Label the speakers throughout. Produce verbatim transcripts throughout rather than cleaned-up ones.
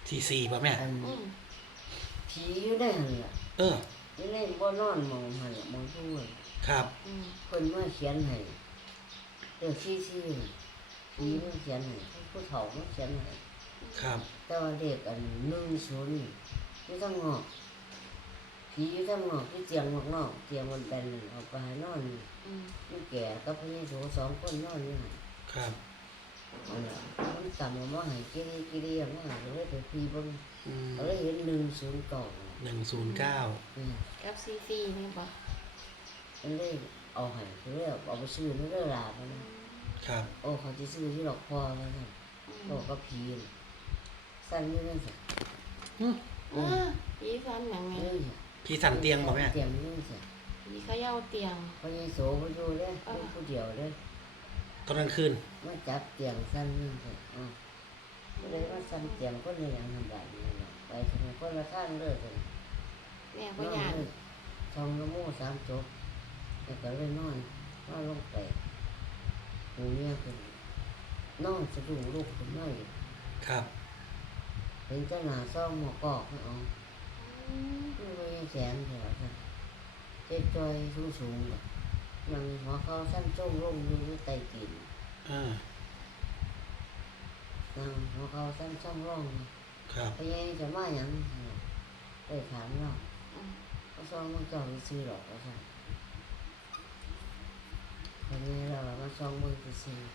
Speaker 1: สี่สี่ป่ะแม่
Speaker 2: อัน
Speaker 3: อืม
Speaker 2: ผีอยู่ได้หั่นล่ะ
Speaker 1: เออ
Speaker 2: อยู่ในบ่นอนหมองหั่นล่ะหมองผู้นั่น
Speaker 1: ครับ
Speaker 3: อืม
Speaker 2: เพิ่นมาเขียนให้เลขสี่สี่น่ะผีมันเขียนให้ผู้เฒ่ามันเขียนให้
Speaker 1: ครับ
Speaker 2: แต่ว่าเลขอันหนึ่งศูนย์นี่อยู่ทางนอกผีอยู่ทางนอกที่เตียงนอกนอกเตียงมันแบนนั่นเอาไปให้นอนนี่
Speaker 3: อืม
Speaker 2: นี่แก่กับพญาโสสองคนนอนอยู่หั่น
Speaker 1: ครับ
Speaker 2: อันน่ะมันจำมาว่าให้กิริกิริอย่างว่าเลยไปพีเบิ่ง
Speaker 1: อืม
Speaker 2: ก็เลยเห็นหนึ่งศูนย์เก่า
Speaker 1: หนึ่งศูนย์เก้า
Speaker 2: อืม
Speaker 3: กับซีซีนี่ปะ
Speaker 2: มันเลยเอาให้คือเลยเอาไปซื้อไม่ได้ลาไปนะครับ โอ้เขาจะซื้อที่ดอกพอแล้วนะบอกกับพีนสั้นนี่นั่นสิ
Speaker 1: อืม
Speaker 3: อ่าผีฟันหนังไง
Speaker 2: นี่สิ
Speaker 1: พี่สั่นเตียงป่ะแม่
Speaker 2: เตียงนี่สิ
Speaker 3: ผีเขย่าเตียง
Speaker 2: พญาโสไปดูเลยดูผู้เดียวเลย
Speaker 1: ตอนกลางคืน
Speaker 2: มาจับเตียงสั้นนี่สิอ๋อก็เลยว่าสั้นเตียงคนในอย่างทำแบบนี้เนาะไปทำไมคนละข้างเลยสิ
Speaker 3: แม่
Speaker 2: น
Speaker 3: ก็
Speaker 2: อน
Speaker 3: ยาน
Speaker 2: เลยทองกระโม่สามจบแล้วก็เลยนอนนอนลงไปหูเมียเป็นนอนสะดุ้งลูกขึ้นมาอีก
Speaker 1: ครับ
Speaker 2: เห็นเจ้าหน้าซ่อมหมอกอกไม่เอา
Speaker 3: อืม
Speaker 2: ไม่ว่ายังแสนเถอะค่ะเจ๊จอยสูงสูงๆแบบยังหัวเขาสั้นโจ้งลงอยู่ในไตกิน
Speaker 1: อ่า
Speaker 2: ยังหัวเขาสั้นช่องร่อง
Speaker 1: ครับ
Speaker 2: ไปยังจะมาหยังไปถามเรา
Speaker 3: อืม
Speaker 2: เขาซ่อมมึงเจ้าไปซื้อหรอกว่าค่ะคนนี้เรามาซ่อมมึงไปซื้อ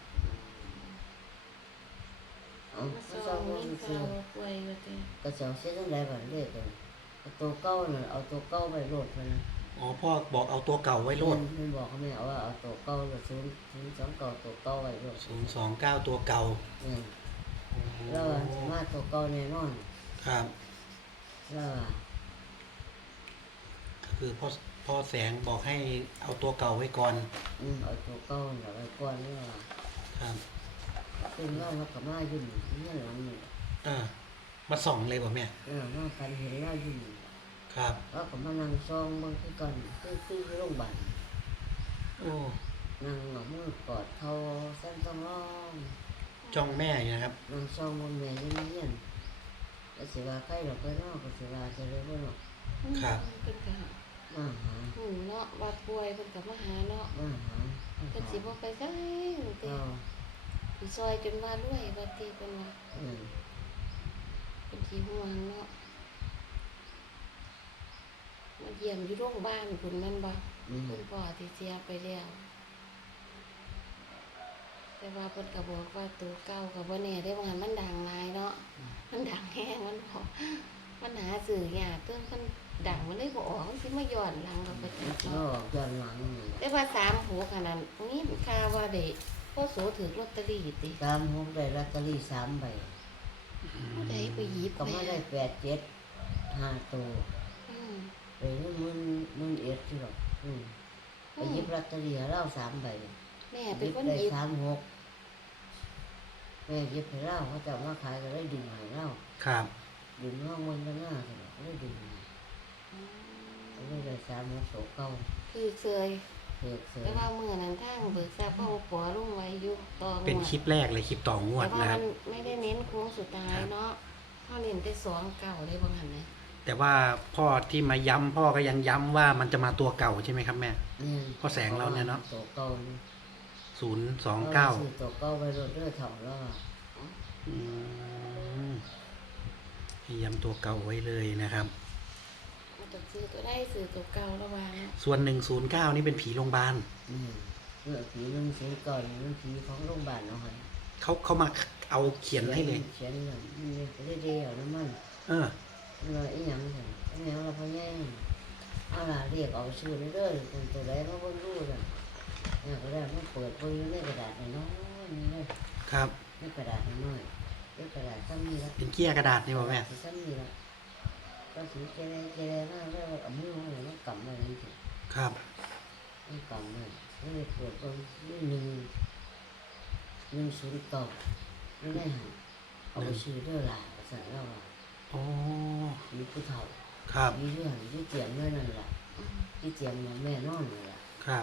Speaker 2: เอา
Speaker 3: มา
Speaker 2: เขา
Speaker 3: ส่
Speaker 2: ซ่อม
Speaker 3: ง
Speaker 2: มึง
Speaker 3: นี่
Speaker 2: ไป
Speaker 3: เขา
Speaker 2: ซื้อ
Speaker 3: ป่วยว่าแต่
Speaker 2: ก็จะเอาเส้นอะไรแบบเรียกกันเอาตัวเก้าน่ะเอาตัวเก้าไปโหลดมานะ
Speaker 1: อ๋อพ่อบอกเอาตัวเก่าไว้โลด
Speaker 2: มันบอกเขาไม่เอาว่าเอาตัวเก้าหรือศูนย์ศูนย์สองเก้าตัวเก้าไว้โหลด
Speaker 1: ศูนย์สองเก้าตัวเก่า
Speaker 2: เนี่ย
Speaker 1: โอ้โห
Speaker 2: แล้วว่าสามารถตัวเก้าแน่นอน
Speaker 1: ครับ
Speaker 2: แล้วว่า
Speaker 1: ก็คือพ่อพ่อแสงบอกให้เอาตัวเก่าไว้ก่อน
Speaker 2: อืมเอาตัวเก้าน่ะไว้ก่อนนี่ว่า
Speaker 1: ครับ
Speaker 2: ขึ้นว่าเรากับมาอยู่นี่ที่หลังนี่
Speaker 1: อ่ามาส่องเลยป่ะแม่
Speaker 2: เออมากันเห็นเราอยู่นี่
Speaker 1: ครับ
Speaker 2: แล้วก็มานั่งซองบางทีก่อนคือคือโรงพยาบาล
Speaker 1: โอ้
Speaker 2: นั่งเอามือกอดเขาเส้นต้องร้อง
Speaker 1: จ้องแม่อยู่นะครับ
Speaker 2: นั่งซองบนแม่ยังเงียนก็สิว่าใครเราไปนอกก็สิว่าจะเลยว่าเนาะ
Speaker 1: ครับ
Speaker 3: เพิ่นก็
Speaker 2: มาหา
Speaker 3: หูเนาะวัดป่วยเพิ่นก็มาหาเนาะ
Speaker 2: มาหา
Speaker 3: เพิ่นสิบ่ไปไสเด้
Speaker 2: เอา
Speaker 3: สิซอยจนว่ารวยว่าติเพิ่นว่า
Speaker 2: อืม
Speaker 3: เพิ่นสิห่วงเนาะมาเยี่ยมอยู่โรงพยาบาลพุ่นแม่นบ่
Speaker 2: อืม
Speaker 3: คุณพ่อที่เสียไปแล้ว แต่ว่าเพิ่นก็บอกว่าตัวเก่าก็บ่แน่ได้ว่ามันดังหลายเนาะมันดังแฮงมันบ่มันหาสื่อยากเพิ่นมันดังมันเลยบ่ออกมันสิมาย้อนหลังเราไปจัก
Speaker 2: ก็
Speaker 3: เนาะ
Speaker 2: ย้อนหลังนี่
Speaker 3: แต่ว่าสามหกอันนั้นนี่ข่าวว่าได้พ่อโสถือลอตเตอรี่ติ
Speaker 2: สามหกได้ลอตเตอรี่สามใบ
Speaker 3: ผู้ใดไปหยิบ
Speaker 2: ก็ไม่ได้แปดเจ็ดห้าตัว
Speaker 3: อืม
Speaker 2: ไปนี่มึนมึนเอ็ดที่หรอกอืมไปหยิบลอตเตอรี่ให้เล่าสามใบ
Speaker 3: แม่
Speaker 2: ห
Speaker 3: เป็น
Speaker 2: ยิบ
Speaker 3: คน
Speaker 2: ได้
Speaker 3: หยิบ
Speaker 2: สามหกแม่หยิบให้เล่าเขาจะเอามาขายก็ได้ดึงให้เล่า
Speaker 1: ครับ
Speaker 2: ดึงห้องมันก็น่าสนุกได้ดึงให้
Speaker 3: อืม
Speaker 2: ก็ได้ได้สามหกตัวเก่า
Speaker 3: คือเคย
Speaker 2: เสือกเสือ
Speaker 3: แต่ว่ามื้อนั้นทางเบิกทรัพย์เขาขอลงไว้อยู่ต่องวด
Speaker 1: เป็นคลิปแรกเลยคลิปต่องวด
Speaker 3: แต่ว่า
Speaker 1: นะครับ
Speaker 3: มันไม่ได้เน้นโค้งสุดท้ายเนาะเขาเน้นแต่สองเก่าเลยบางหันนะ
Speaker 1: แต่ว่าพ่อที่มาย้ำพ่อก็ยังย้ำว่ามันจะมาตัวเก่าใช่ไหมครับแม่
Speaker 2: นี่
Speaker 1: พ่อแสงเราเนี่ยเนาะ
Speaker 2: ตัวเก่านี่
Speaker 1: ศูนย์สองเก้า
Speaker 2: ซื้อตัวเก่าไปรถเรื่อยถ่อแล้วอะ
Speaker 1: อืมให้ย้ำตัวเก่าไว้เลยนะครับ
Speaker 3: มันต้องซื้อตัวได้ซื้อตัวเก่าระหว่าง
Speaker 1: ส่วนหนึ่งศูนย์เก้านี่เป็นผีโรงพยาบาล
Speaker 2: อืมเมื่อผีนึงสีก่อนนึงผีของโรงพยาบาลเอาให้
Speaker 1: เขาเขามาเอาเขียนให้เลย
Speaker 2: เขียนเลยนี่ไปได้เดียวน้ำมัน
Speaker 1: เออ
Speaker 2: เลยอีหยังสั่นอีหยังเราพะแย่งเอาล่ะเรียกเอาชื่อเรื่อยๆเป็นตัวใดมาเบิ่งดูสั่นเนี่ยก็ได้มันเปิดเบิ่งอยู่ในกระดาษน้อยๆนี่เลย
Speaker 1: ครับ
Speaker 2: ในกระดาษน้อยๆในกระดาษซ้ำนี่ละ
Speaker 1: เป็นเกี้ยกระดาษนี่ป่ะแม่
Speaker 2: ซ้ำนี่ละก็สีเกเรเกเรมากเลยว่าเอามือมาเนี่ยมันกำไว้นี่สิ
Speaker 1: ครับ
Speaker 2: มันกำไว้เลยเปิดเบิ่งนี่หนึ่งหนึ่งศูนย์เก้าไม่ได้หันเอาชื่อเด้อล่ะสั่นแล้วว่า
Speaker 1: โอ้
Speaker 2: มีผู้เฒ่า
Speaker 1: ครับ
Speaker 2: มีเรื่องที่เตียงด้วยนั่นแหละ
Speaker 3: อืม
Speaker 2: ที่เตียงแม่นอนนั่นแหละ
Speaker 1: ครับ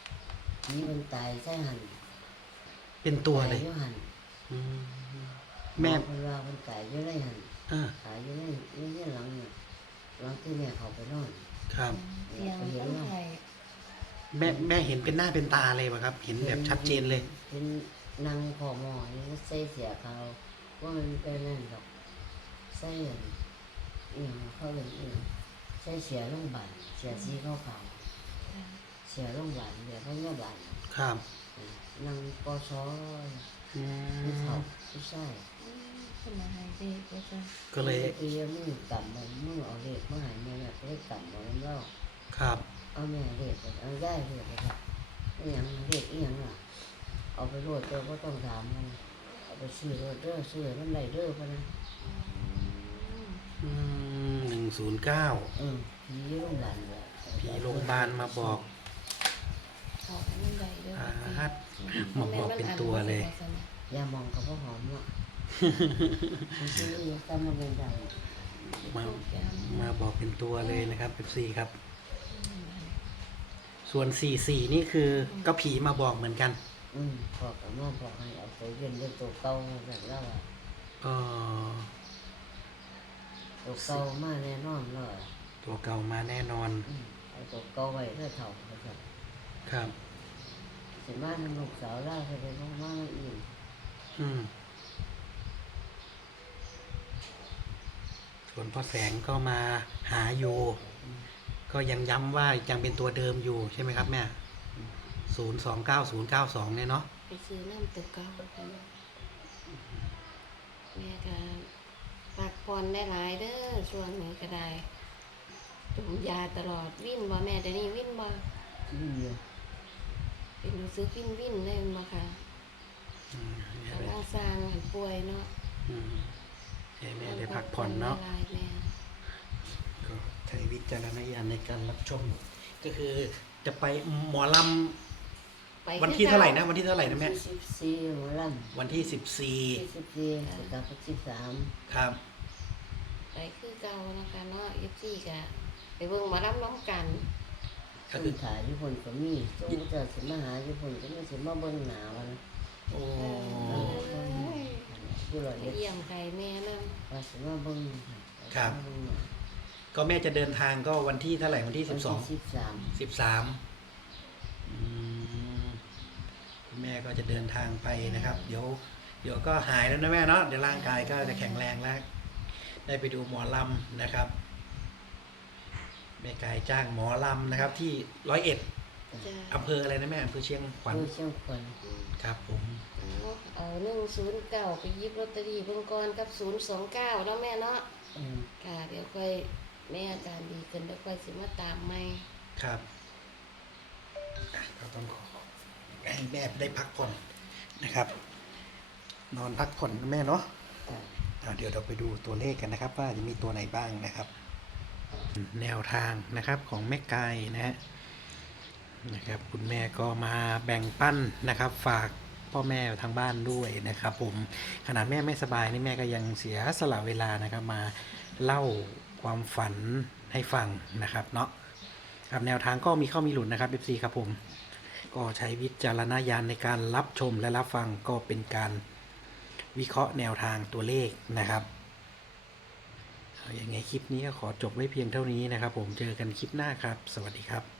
Speaker 2: ผีมันตายใช่หัน
Speaker 1: เป็นตัวเลย
Speaker 2: ตาอหัน
Speaker 1: อืมแม่
Speaker 2: เพิ่นว่าเพิ่นตายอยู่ในหัน
Speaker 1: เออ
Speaker 2: ตายอยู่ในอยู่ในหลังเนี่ยหลังที่แม่เขาไปนอน
Speaker 1: ครับ
Speaker 3: เสียงต้องไห้
Speaker 1: แม่แม่เห็นเป็นหน้าเป็นตาเลยป่ะครับ เห็นแบบชัดเจนเลย
Speaker 2: เป็นนางพอหมอนี่ก็ใส่เสียเขาว่ามันเป็นนั่นดอกใส่อันอีหยังเขาเรียกอีหยังใส่เสียโรงพยาบาลเสียสีขาวขาว
Speaker 3: ค่ะ
Speaker 2: ๆเสียโรงพยาบาลเดี๋ยวพยาบาล
Speaker 1: ครับ
Speaker 2: นางปช
Speaker 1: อื
Speaker 2: ผู้
Speaker 1: ม
Speaker 2: เฒ่าผู้ชาย
Speaker 3: อืมเป็นมาให้เด็กว่าจ้ะ
Speaker 1: ก็เลย
Speaker 2: ตีมือต่ำมันมือเอาเล็กมาใหายแม่เนี่ยก็เลยต่ำมันเล่า
Speaker 1: ครับ
Speaker 2: เอาแม่เล็กเอาย่ายเล็กไปครับอีหยังเล็กอีหยังอ่ะเอาไปโรดเด้อก็ต้องถามมันเอาไปซื้อโรดเด้อซื้อมันไรเด้อพะนะ
Speaker 3: อืม
Speaker 1: หนึ่งศูนย์เก้า
Speaker 2: เออผีโรงพยาบาลเลย
Speaker 1: ผีโรงพยาบาลมาบอก
Speaker 3: ขอให้มันใหญ่ด้วย
Speaker 1: อา
Speaker 3: ค่ะ
Speaker 1: ฮัดมาบอกเป็นตัวเลย
Speaker 2: อย่ามองกับพ่อหอมอ่ะมันซื้อตามมาเป็นดัง
Speaker 1: มามาบอกเป็นตัวเลยนะครับเอฟซีครับ ส่วนสี่สี่นี่คือก็ผีมาบอกเหมือนกัน
Speaker 2: อืมพอกับน้องบอกให้เอาตัวเย็นด้วยตัวเก่าแบบเราอ่ะ
Speaker 1: ก็
Speaker 2: ตัวเก่ามาแน่นอนเลย
Speaker 1: ตัวเก่ามาแน่นอน
Speaker 2: อืมเอาตัวเก่าไว้เพื่อเถ่าเขาจะ
Speaker 1: ครับ
Speaker 2: สิมาทำลูกสาวเล่าไปเลยมากๆอีก
Speaker 1: อืมส่วนพ่อแสงก็มาหาอยู่ ก็ยังย้ำว่ายังเป็นตัวเดิมอยู่ใช่ไหมครับแม่ศูนย์สองเก้าศูนย์เก้าสองเนี่ยเนาะ
Speaker 3: ไปซื้อน้ำตึกเก่าค่ะแม่ก็พักผ่อนได้หลายเด้อช่วงนี้ก็ได้จุ่มยาตลอดวิ่นบ่แม่แต่นี่วิ่นบ่
Speaker 2: นี่เดียว
Speaker 3: เป็นรู้สึกวิ่นวิ่นเลยบ่ค่ะ
Speaker 1: อืมให้
Speaker 3: กำลังสร้างให้ป่วยเนาะ
Speaker 1: อืมให้แม่ได้พักผ่อนเนาะ
Speaker 3: หลายแม่
Speaker 1: ก็ใช้วิจารณญาณในการรับชม ก็คือจะไปหมอล
Speaker 3: ไป
Speaker 1: ำวันที่เท่าไหร่นะ วันที่เท่าไหร่นะแม่
Speaker 2: ที่สิบสี่หมอล
Speaker 1: วันที่สิบสี่
Speaker 2: ำที่สิบสี่สิบสามสิบสาม
Speaker 1: ครับ
Speaker 3: ไปคือเก่านะคะเนาะเอฟซีก็ไปเบิ่งหมารับน้องกัน
Speaker 1: ก็
Speaker 2: ต้
Speaker 1: คื
Speaker 2: น
Speaker 1: อ
Speaker 2: ถ่ายญี่ปุ่นก็มีต้นจะสิมาหาญี่ปุ่นก็ไม่สิมาเบิ่งหนาวนะ
Speaker 1: โอ้
Speaker 2: ผู้หล่อ
Speaker 3: ไป
Speaker 2: เด็ก
Speaker 3: เยี่ยมไก่แม่นำ
Speaker 2: ว่าสิมาเบิ่ง
Speaker 1: ก็แม่จะเดินทางก็วันที่เท่าไหร่วันที่สิบสอง
Speaker 2: สิบสาม
Speaker 1: สิบสามคุณแม่ก็จะเดินทางไปนะครับ เดี๋ยว เดี๋ยวก็หายแล้วนะแม่เนาะเดี๋ยวร่างกายก็จะแข็งแรงแล้ว ได้ไปดูหมอลำนะครับแม่กายจ้างหมอลำนะครับ ที่ร้อยเอ็ด
Speaker 3: จ้ะ
Speaker 1: อำเภออะไรนะแม่อำเภอเชียงขวัญ
Speaker 2: ผู้เชี่ยวชาญ
Speaker 1: ครับผม
Speaker 3: เอาเอาหนึ่งศูนย์เก้าไปหยิบลอตเตอรี่เบิ่งก่อนกับศูนย์สองเก้าเนาะแม่เนาะ
Speaker 2: อืม
Speaker 3: ค่ะเดี๋ยวค่อยแม่อาการดีขึ้นเดี๋ยวค่อยสิมาตามใหม่
Speaker 1: ครับอ่ะก็ต้องขอให้แม่ได้พักผ่อนนะครับ นอนพักผ่อนนะแม่เนาะ
Speaker 2: จ้ะ
Speaker 1: อ่ะเดี๋ยวเราไปดูตัวเลขกันนะครับ ว่าจะมีตัวไหนบ้างนะครับ แนวทางนะครับของแม่กายนะฮะนะครับ คุณแม่ก็มาแบ่งปั้นนะครับ ฝากพ่อแม่ทางบ้านด้วยนะครับ ผมขนาดแม่ไม่สบายนี่แม่ก็ยังเสียสละเวลานะครับ มาเล่าความฝันให้ฟังนะครับเนาะครับแนวทางก็มีเข้ามีหลุดนะครับ เอฟ ซี ครับผมก็ใช้วิจารณญาณในการรับชมและรับฟังก็เป็นการวิเคราะห์แนวทางตัวเลขนะครับเอาอย่างไงคลิปนี้ก็ขอจบไว้เพียงเท่านี้นะครับ ผมเจอกันคลิปหน้าครับ สวัสดีครับ